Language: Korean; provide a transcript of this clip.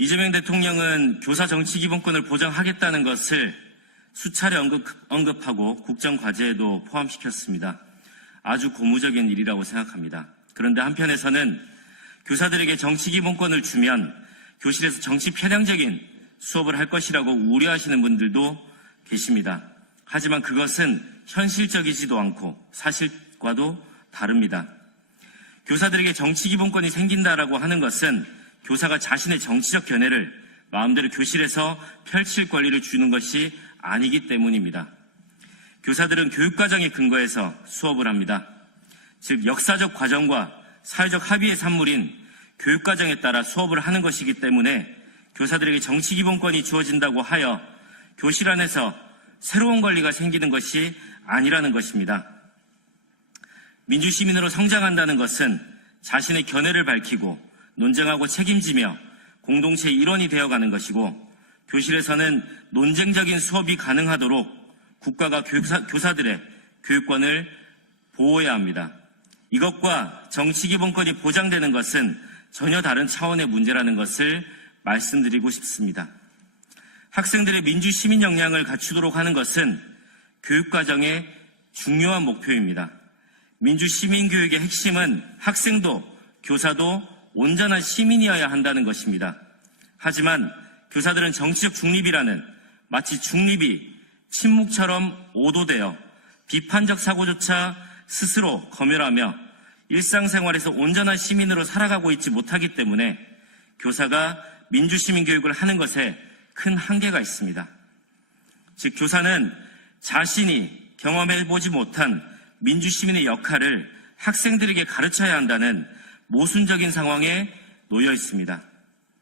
이재명 대통령은 교사 정치 기본권을 보장하겠다는 것을 수차례 언급, 언급 하고 국정과제에도 포함시켰습니다. 아주 고무적인 일이라고 생각합니다. 그런데 한편에서는 교사들에게 정치 기본권을 주면 교실에서 정치 편향적인 수업을 할 것이라고 우려하시는 분들도 계십니다. 하지만 그것은 현실적이지도 않고 사실과도 다릅니다. 교사들에게 정치 기본권이 생긴다라고 하는 것은 교사가 자신의 정치적 견해를 마음대로 교실에서 펼칠 권리를 주는 것이 아니기 때문입니다. 교사들은 교육과정에 근거해서 수업을 합니다. 즉, 역사적 과정과 사회적 합의의 산물인 교육과정에 따라 수업을 하는 것이기 때문에 교사들에게 정치 기본권이 주어진다고 하여 교실 안에서 새로운 권리가 생기는 것이 아니라는 것입니다. 민주시민으로 성장한다는 것은 자신의 견해를 밝히고 논쟁하고 책임지며 공동체의 일원이 되어가는 것이고 교실에서는 논쟁적인 수업이 가능하도록 국가가 교사, 교사들의 교육권을 보호해야 합니다. 이것과 정치 기본권이 보장되는 것은 전혀 다른 차원의 문제라는 것을 말씀드리고 싶습니다. 학생들의 민주 시민 역량을 갖추도록 하는 것은 교육과정의 중요한 목표입니다. 민주 시민 교육의 핵심은 학생도 교사도 온전한 시민이어야 한다는 것입니다. 하지만 교사들은 정치적 중립이라는 마치 중립이 침묵처럼 오도되어 비판적 사고조차 스스로 검열하며 일상생활에서 온전한 시민으로 살아가고 있지 못하기 때문에 교사가 민주시민 교육을 하는 것에 큰 한계가 있습니다. 즉, 교사는 자신이 경험해보지 못한 민주시민의 역할을 학생들에게 가르쳐야 한다는 모순적인 상황에 놓여 있습니다.